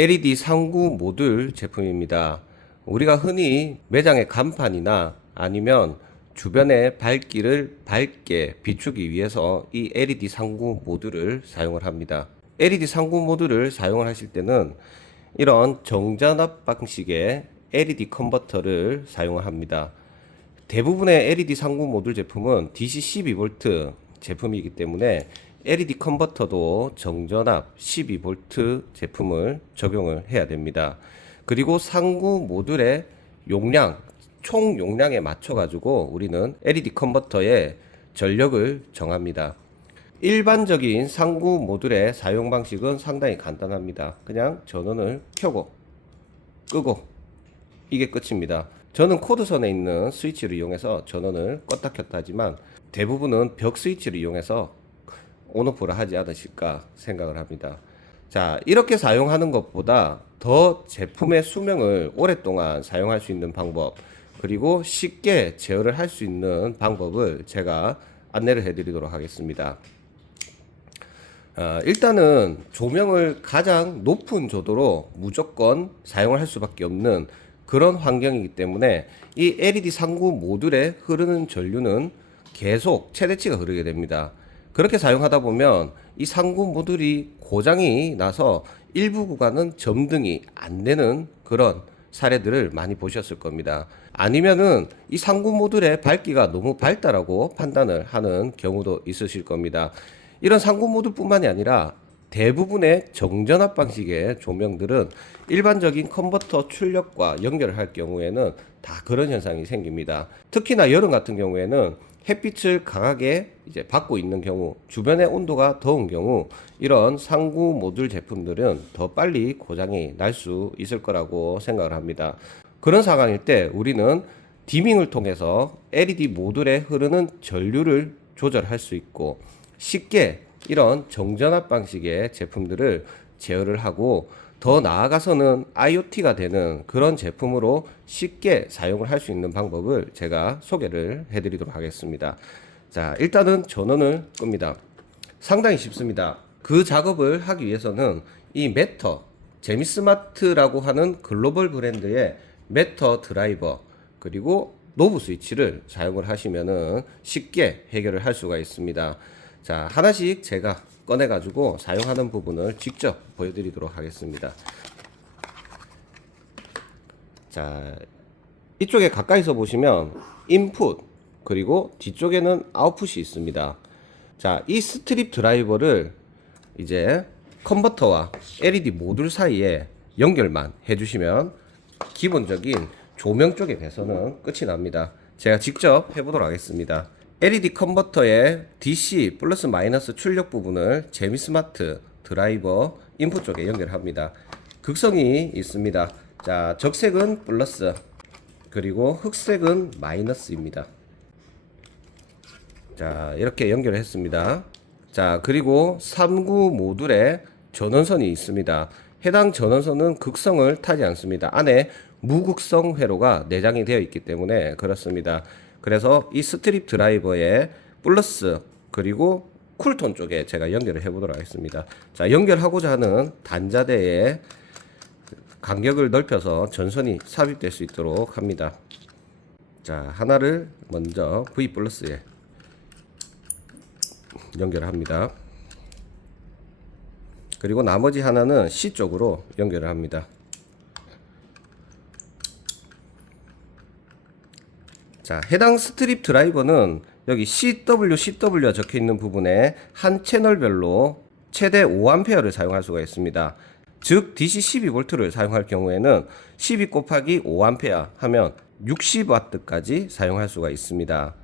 LED 상구 모듈 제품입니다. 우리가 흔히 매장의 간판이나 아니면 주변의 밝기를 밝게 비추기 위해서 이 LED 상구 모듈을 사용을 합니다. LED 상구 모듈을 사용을 하실 때는 이런 정전압 방식의 LED 컨버터를 사용을 합니다. 대부분의 LED 상구 모듈 제품은 DC 12V 제품이기 때문에 LED 컨버터도 정전압 12V 제품을 적용을 해야 됩니다. 그리고 상구 모듈의 용량, 총 용량에 맞춰 가지고 우리는 LED 컨버터의 전력을 정합니다. 일반적인 상구 모듈의 사용 방식은 상당히 간단합니다. 그냥 전원을 켜고 끄고 이게 끝입니다. 저는 코드선에 있는 스위치를 이용해서 전원을 껐다 켰다 하지만 대부분은 벽 스위치를 이용해서 온오프를 하지 않으실까 생각을 합니다. 자, 이렇게 사용하는 것보다 더 제품의 수명을 오랫동안 사용할 수 있는 방법, 그리고 쉽게 제어를 할 수 있는 방법을 제가 안내를 해드리도록 하겠습니다. 일단은 조명을 가장 높은 조도로 무조건 사용을 할 수밖에 없는 그런 환경이기 때문에 이 LED 상구 모듈에 흐르는 전류는 계속 최대치가 흐르게 됩니다. 그렇게 사용하다 보면 이 상구 모듈이 고장이 나서 일부 구간은 점등이 안 되는 그런 사례들을 많이 보셨을 겁니다. 아니면은 이 상구 모듈의 밝기가 너무 밝다라고 판단을 하는 경우도 있으실 겁니다. 이런 상구 모듈뿐만이 아니라 대부분의 정전압 방식의 조명들은 일반적인 컨버터 출력과 연결을 할 경우에는 다 그런 현상이 생깁니다. 특히나 여름 같은 경우에는 햇빛을 강하게 이제 받고 있는 경우, 주변의 온도가 더운 경우 이런 상구 모듈 제품들은 더 빨리 고장이 날 수 있을 거라고 생각을 합니다. 그런 상황일 때 우리는 디밍을 통해서 LED 모듈에 흐르는 전류를 조절할 수 있고 쉽게 이런 정전압 방식의 제품들을 제어를 하고 더 나아가서는 IoT가 되는 그런 제품으로 쉽게 사용을 할 수 있는 방법을 제가 소개를 해드리도록 하겠습니다. 자, 일단은 전원을 끕니다. 상당히 쉽습니다. 그 작업을 하기 위해서는 이 매터, 제미스마트라고 하는 글로벌 브랜드의 매터 드라이버 그리고 노브 스위치를 사용을 하시면은 쉽게 해결을 할 수가 있습니다. 자, 하나씩 제가 꺼내 가지고 사용하는 부분을 직접 보여드리도록 하겠습니다. 자, 이쪽에 가까이서 보시면 인풋 그리고 뒤쪽에는 아웃풋이 있습니다. 자, 이 스트립 드라이버를 이제 컨버터와 LED 모듈 사이에 연결만 해주시면 기본적인 조명 쪽의 배선은 끝이 납니다. 제가 직접 해보도록 하겠습니다. LED 컨버터의 DC 플러스 마이너스 출력 부분을 제미스마트 드라이버 인풋 쪽에 연결합니다. 극성이 있습니다. 자, 적색은 플러스 그리고 흑색은 마이너스입니다. 자, 이렇게 연결했습니다. 자, 그리고 3구 모듈에 전원선이 있습니다. 해당 전원선은 극성을 타지 않습니다. 안에 무극성 회로가 내장이 되어 있기 때문에 그렇습니다. 그래서 이 스트립 드라이버의 플러스 그리고 쿨톤 쪽에 제가 연결을 해보도록 하겠습니다. 자, 연결하고자 하는 단자대의 간격을 넓혀서 전선이 삽입될 수 있도록 합니다. 자, 하나를 먼저 V 플러스에 연결합니다. 그리고 나머지 하나는 C 쪽으로 연결을 합니다. 자, 해당 스트립 드라이버는 여기 CW가 적혀 있는 부분에 한 채널별로 최대 5A를 사용할 수가 있습니다. 즉 DC 12V를 사용할 경우에는 12 곱하기 5A 하면 60W까지 사용할 수가 있습니다.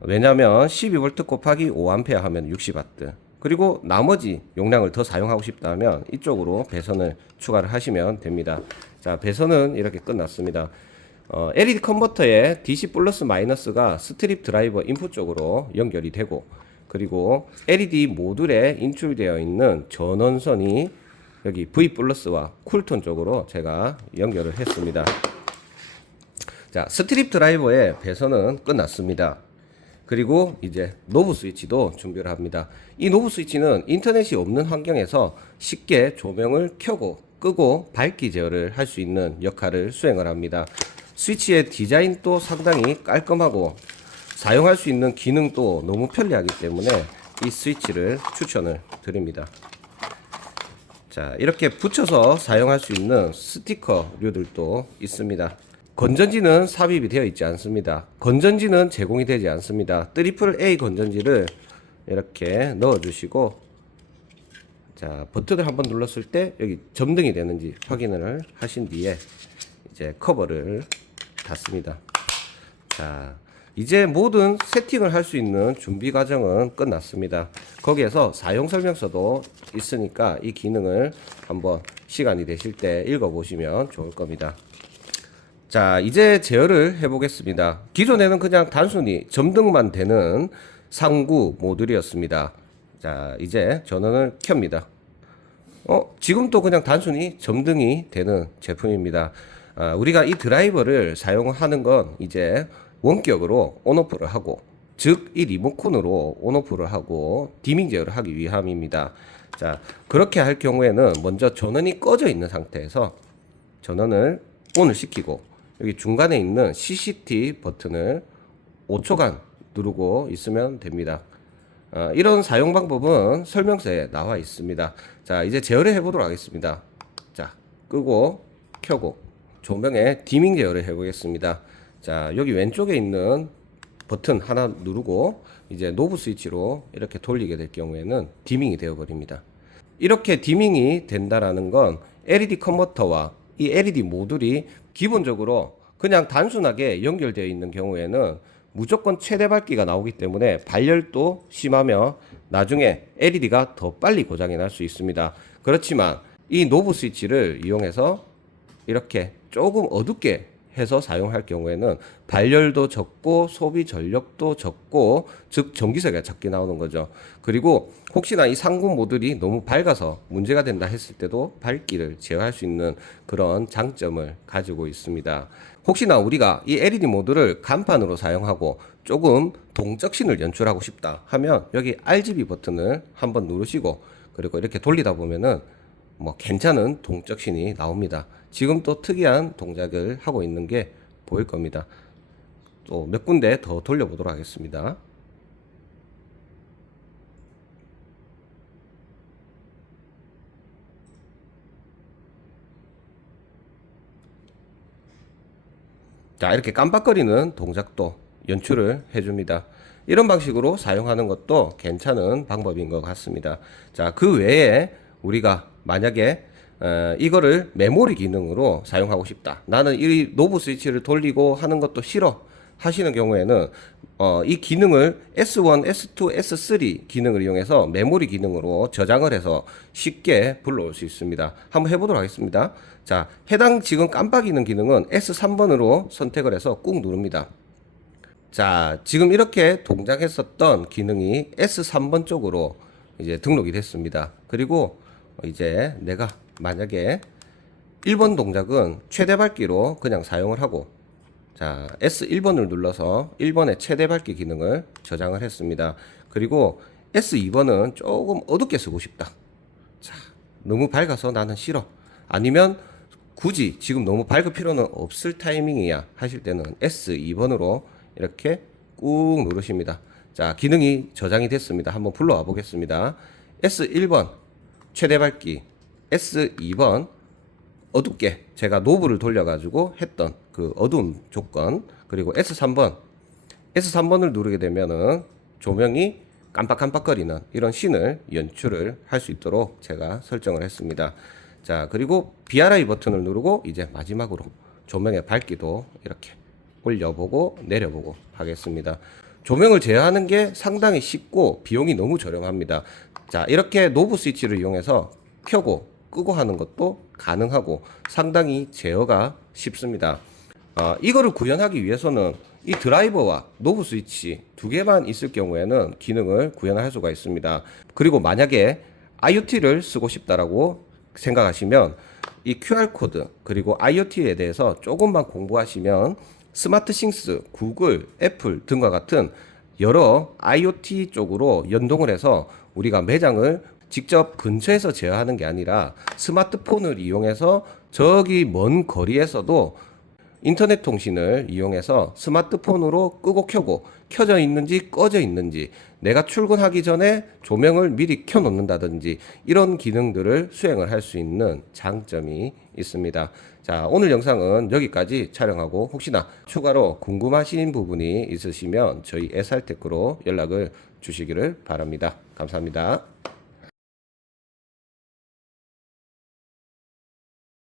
왜냐하면 12V 곱하기 5A 하면 60W. 그리고 나머지 용량을 더 사용하고 싶다면 이쪽으로 배선을 추가를 하시면 됩니다. 자, 배선은 이렇게 끝났습니다. LED 컨버터의 DC 플러스 마이너스가 스트립 드라이버 인풋 쪽으로 연결이 되고 그리고 LED 모듈에 인출되어 있는 전원선이 여기 V 플러스와 쿨톤 쪽으로 제가 연결을 했습니다. 자, 스트립 드라이버의 배선은 끝났습니다. 그리고 이제 노브 스위치도 준비를 합니다. 이 노브 스위치는 인터넷이 없는 환경에서 쉽게 조명을 켜고 끄고 밝기 제어를 할 수 있는 역할을 수행을 합니다. 스위치의 디자인도 상당히 깔끔하고 사용할 수 있는 기능도 너무 편리하기 때문에 이 스위치를 추천을 드립니다. 자, 이렇게 붙여서 사용할 수 있는 스티커류들도 있습니다. 건전지는 삽입이 되어 있지 않습니다. 건전지는 제공이 되지 않습니다. AAA 건전지를 이렇게 넣어 주시고, 자, 버튼을 한번 눌렀을 때 여기 점등이 되는지 확인을 하신 뒤에 이제 커버를 닫습니다. 자, 이제 모든 세팅을 할 수 있는 준비 과정은 끝났습니다. 거기에서 사용 설명서도 있으니까 이 기능을 한번 시간이 되실 때 읽어보시면 좋을 겁니다. 자, 이제 제어를 해보겠습니다. 기존에는 그냥 단순히 점등만 되는 상구 모듈이었습니다. 자, 이제 전원을 켭니다. 지금도 그냥 단순히 점등이 되는 제품입니다. 우리가 이 드라이버를 사용하는 건 이제 원격으로 온오프를 하고, 즉 이 리모컨으로 온오프를 하고 디밍 제어를 하기 위함입니다. 자, 그렇게 할 경우에는 먼저 전원이 꺼져 있는 상태에서 전원을 ON을 시키고, 여기 중간에 있는 CCT 버튼을 5초간 누르고 있으면 됩니다. 이런 사용 방법은 설명서에 나와 있습니다. 자, 이제 제어를 해보도록 하겠습니다. 자, 끄고 켜고 조명에 디밍 제어를 해보겠습니다. 자, 여기 왼쪽에 있는 버튼 하나 누르고 이제 노브 스위치로 이렇게 돌리게 될 경우에는 디밍이 되어 버립니다. 이렇게 디밍이 된다라는 건 LED 컨버터와 이 LED 모듈이 기본적으로 그냥 단순하게 연결되어 있는 경우에는 무조건 최대 밝기가 나오기 때문에 발열도 심하며 나중에 LED가 더 빨리 고장이 날 수 있습니다. 그렇지만 이 노브 스위치를 이용해서 이렇게 조금 어둡게 해서 사용할 경우에는 발열도 적고 소비 전력도 적고, 즉 전기세가 적게 나오는 거죠. 그리고 혹시나 이 상구 모듈이 너무 밝아서 문제가 된다 했을 때도 밝기를 제어할 수 있는 그런 장점을 가지고 있습니다. 혹시나 우리가 이 LED 모듈을 간판으로 사용하고 조금 동적신을 연출하고 싶다 하면 여기 RGB 버튼을 한번 누르시고, 그리고 이렇게 돌리다 보면은 뭐 괜찮은 동적신이 나옵니다. 지금 또 특이한 동작을 하고 있는 게 보일 겁니다. 또 몇 군데 더 돌려보도록 하겠습니다. 자, 이렇게 깜빡거리는 동작도 연출을 해줍니다. 이런 방식으로 사용하는 것도 괜찮은 방법인 것 같습니다. 자, 그 외에 우리가 만약에 이거를 메모리 기능으로 사용하고 싶다, 나는 이 노브 스위치를 돌리고 하는 것도 싫어 하시는 경우에는 이 기능을 S1, S2, S3 기능을 이용해서 메모리 기능으로 저장을 해서 쉽게 불러올 수 있습니다. 한번 해보도록 하겠습니다. 자, 해당 지금 깜빡이는 기능은 S3번으로 선택을 해서 꾹 누릅니다. 자, 지금 이렇게 동작했었던 기능이 S3번 쪽으로 이제 등록이 됐습니다. 그리고 이제 내가 만약에 1번 동작은 최대 밝기로 그냥 사용을 하고, 자, S1번을 눌러서 1번의 최대 밝기 기능을 저장을 했습니다. 그리고 S2번은 조금 어둡게 쓰고 싶다. 자, 너무 밝아서 나는 싫어. 아니면 굳이 지금 너무 밝을 필요는 없을 타이밍이야 하실 때는 S2번으로 이렇게 꾹 누르십니다. 자, 기능이 저장이 됐습니다. 한번 불러와 보겠습니다. S1번 최대 밝기, S2번 어둡게 제가 노브를 돌려가지고 했던 그 어두운 조건, 그리고 S3번을 누르게 되면은 조명이 깜빡깜빡거리는 이런 씬을 연출을 할 수 있도록 제가 설정을 했습니다. 자, 그리고 BRI 버튼을 누르고 이제 마지막으로 조명의 밝기도 이렇게 올려보고 내려보고 하겠습니다. 조명을 제어하는 게 상당히 쉽고 비용이 너무 저렴합니다. 자, 이렇게 노브 스위치를 이용해서 켜고 끄고 하는 것도 가능하고 상당히 제어가 쉽습니다. 이거를 구현하기 위해서는 이 드라이버와 노브 스위치 두 개만 있을 경우에는 기능을 구현할 수가 있습니다. 그리고 만약에 IoT를 쓰고 싶다라고 생각하시면 이 QR코드 그리고 IoT에 대해서 조금만 공부하시면 스마트싱스, 구글, 애플 등과 같은 여러 IoT 쪽으로 연동을 해서 우리가 매장을 직접 근처에서 제어하는 게 아니라 스마트폰을 이용해서 저기 먼 거리에서도 인터넷 통신을 이용해서 스마트폰으로 끄고 켜고 켜져 있는지 꺼져 있는지 내가 출근하기 전에 조명을 미리 켜 놓는다든지 이런 기능들을 수행을 할 수 있는 장점이 있습니다. 자, 오늘 영상은 여기까지 촬영하고 혹시나 추가로 궁금하신 부분이 있으시면 저희 SR테크로 연락을 주시기를 바랍니다. 감사합니다.